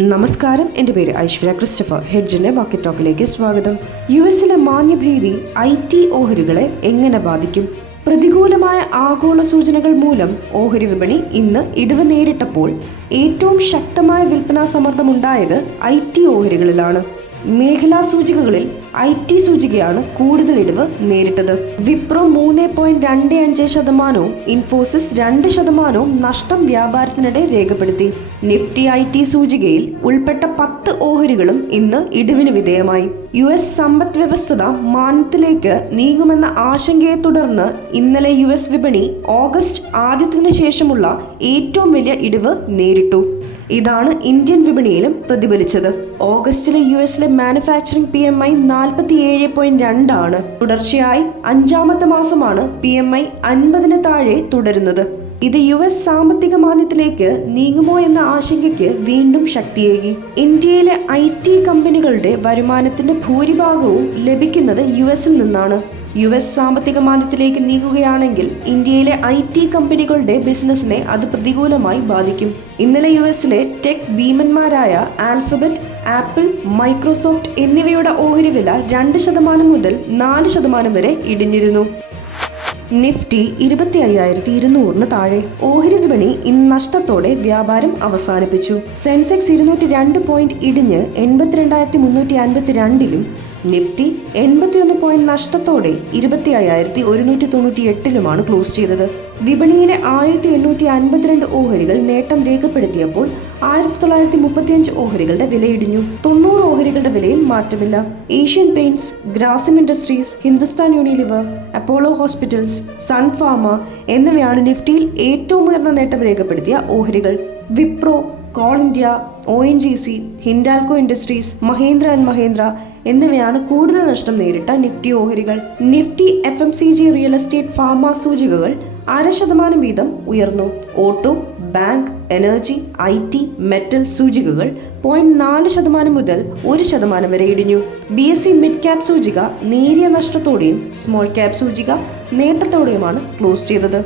നമസ്കാരം. എന്റെ പേര് ഐശ്വര്യ ക്രിസ്റ്റഫർ. ഹെഡ്ജിന്റെ മാർക്കറ്റ് ടോക്കിലേക്ക് സ്വാഗതം. യു എസിലെ മാന്യഭീതി ഐ ടി ഓഹരികളെ എങ്ങനെ ബാധിക്കും? പ്രതികൂലമായ ആഗോള സൂചനകൾ മൂലം ഓഹരി വിപണി ഇന്ന് ഇടിവ് നേരിട്ടപ്പോൾ ഏറ്റവും ശക്തമായ വിൽപ്പനാ സമ്മർദ്ദമുണ്ടായത് ഐ ടി ഓഹരികളിലാണ്. മേഖലാ സൂചികകളിൽ ഐ ടി സൂചികയാണ് കൂടുതൽ ഇടിവ് നേരിട്ടത്. വിപ്രോ മൂന്ന് പോയിന്റ് രണ്ട് അഞ്ച് ശതമാനവും ഇൻഫോസിസ് രണ്ട് ശതമാനവും നഷ്ടം വ്യാപാരത്തിനിടെ രേഖപ്പെടുത്തി. നിഫ്റ്റി ഐ ടി സൂചികയിൽ ഉൾപ്പെട്ട പത്ത് ഓഹരികളും ഇന്ന് ഇടിവിന് വിധേയമായി. യു എസ് സമ്പദ് വ്യവസ്ഥത മാനത്തിലേക്ക് നീങ്ങുമെന്ന ആശങ്കയെ തുടർന്ന് ഇന്നലെ യു എസ് വിപണി ഓഗസ്റ്റ് ആദ്യത്തിനു ശേഷമുള്ള ഏറ്റവും വലിയ ഇടിവ് നേരിട്ടു. ഇതാണ് ഇന്ത്യൻ വിപണിയിലും പ്രതിഫലിച്ചത്. ഓഗസ്റ്റിലെ യു എസിലെ മാനുഫാക്ചറിംഗ് പി എം ഐ നാൽപ്പത്തി ഏഴ് പോയിന്റ് രണ്ടാണ്. തുടർച്ചയായി അഞ്ചാമത്തെ മാസമാണ് പി എം ഐ അൻപതിന് താഴെ തുടരുന്നത്. ഇത് യു എസ് സാമ്പത്തിക മാന്ദ്യത്തിലേക്ക് നീങ്ങുമോ എന്ന ആശങ്കയ്ക്ക് വീണ്ടും ശക്തിയേകി. ഇന്ത്യയിലെ ഐ ടി കമ്പനികളുടെ വരുമാനത്തിന്റെ ഭൂരിഭാഗവും ലഭിക്കുന്നത് യു എസിൽ നിന്നാണ്. യു എസ് സാമ്പത്തിക മാന്ദ്യത്തിലേക്ക് നീങ്ങുകയാണെങ്കിൽ ഇന്ത്യയിലെ ഐ ടി കമ്പനികളുടെ ബിസിനസിനെ അത് പ്രതികൂലമായി ബാധിക്കും. ഇന്നലെ യു എസിലെ ടെക് ഭീമന്മാരായ ആൽഫബറ്റ് ആപ്പിൾ മൈക്രോസോഫ്റ്റ് എന്നിവയുടെ ഓഹരി വില രണ്ട് ശതമാനം മുതൽ നാല് ശതമാനം വരെ ഇടിഞ്ഞിരുന്നു. നിഫ്റ്റി ഇരുപത്തി അയ്യായിരത്തി ഇരുന്നൂറിന് താഴെ. ഓഹരി വിപണി ഇന്ന് നഷ്ടത്തോടെ വ്യാപാരം അവസാനിപ്പിച്ചു. സെൻസെക്സ് ഇരുന്നൂറ്റി രണ്ട് പോയിന്റ് ഇടിഞ്ഞ് എൺപത്തിരണ്ടായിരത്തി മുന്നൂറ്റി അൻപത്തി രണ്ടിലും നിഫ്റ്റി എൺപത്തിയൊന്ന് പോയിന്റ് നഷ്ടത്തോടെ ഇരുപത്തി അയ്യായിരത്തി ഒരുന്നൂറ്റി തൊണ്ണൂറ്റി എട്ടിലുമാണ് ക്ലോസ് ചെയ്തത്. വിപണിയിലെ ആയിരത്തി എണ്ണൂറ്റി അൻപത്തിരണ്ട് ഓഹരികൾ നേട്ടം രേഖപ്പെടുത്തിയപ്പോൾ ആയിരത്തി തൊള്ളായിരത്തി മുപ്പത്തിയഞ്ച് ഓഹരികളുടെ വിലയിടിഞ്ഞു. തൊണ്ണൂറ് ഓഹരികളുടെ വിലയിൽ മാറ്റമില്ല. Asian paints Grasim industries Hindustan Unilever Apollo hospitals Sun Pharma എന്നിവയാണ് നിഫ്റ്റിയിൽ ഏറ്റവും ഉയർന്ന നേട്ടം രേഖപ്പെടുത്തിയ ഓഹരികൾ. Wipro coal India O N G C Hindalco industries Mahindra and Mahindra എന്നിവയാണ് കൂടുതൽ നഷ്ടം നേരിട്ട നിഫ്റ്റി ഓഹരികൾ. Nifty F M C G real estate pharma സൂചികകൾ അര ശതമാനം വീതം ഉയർന്നു. Auto bank energy I T metal സൂചികകൾ പോയിന്റ് നാല് ശതമാനം മുതൽ ഒരു ശതമാനം വരെ ഇടിഞ്ഞു. B S C mid cap സൂചിക നേരിയ നഷ്ടത്തോടെയും സ്മോൾ ക്യാപ് സൂചിക നേട്ടത്തോടെയുമാണ് ക്ലോസ് ചെയ്തത്.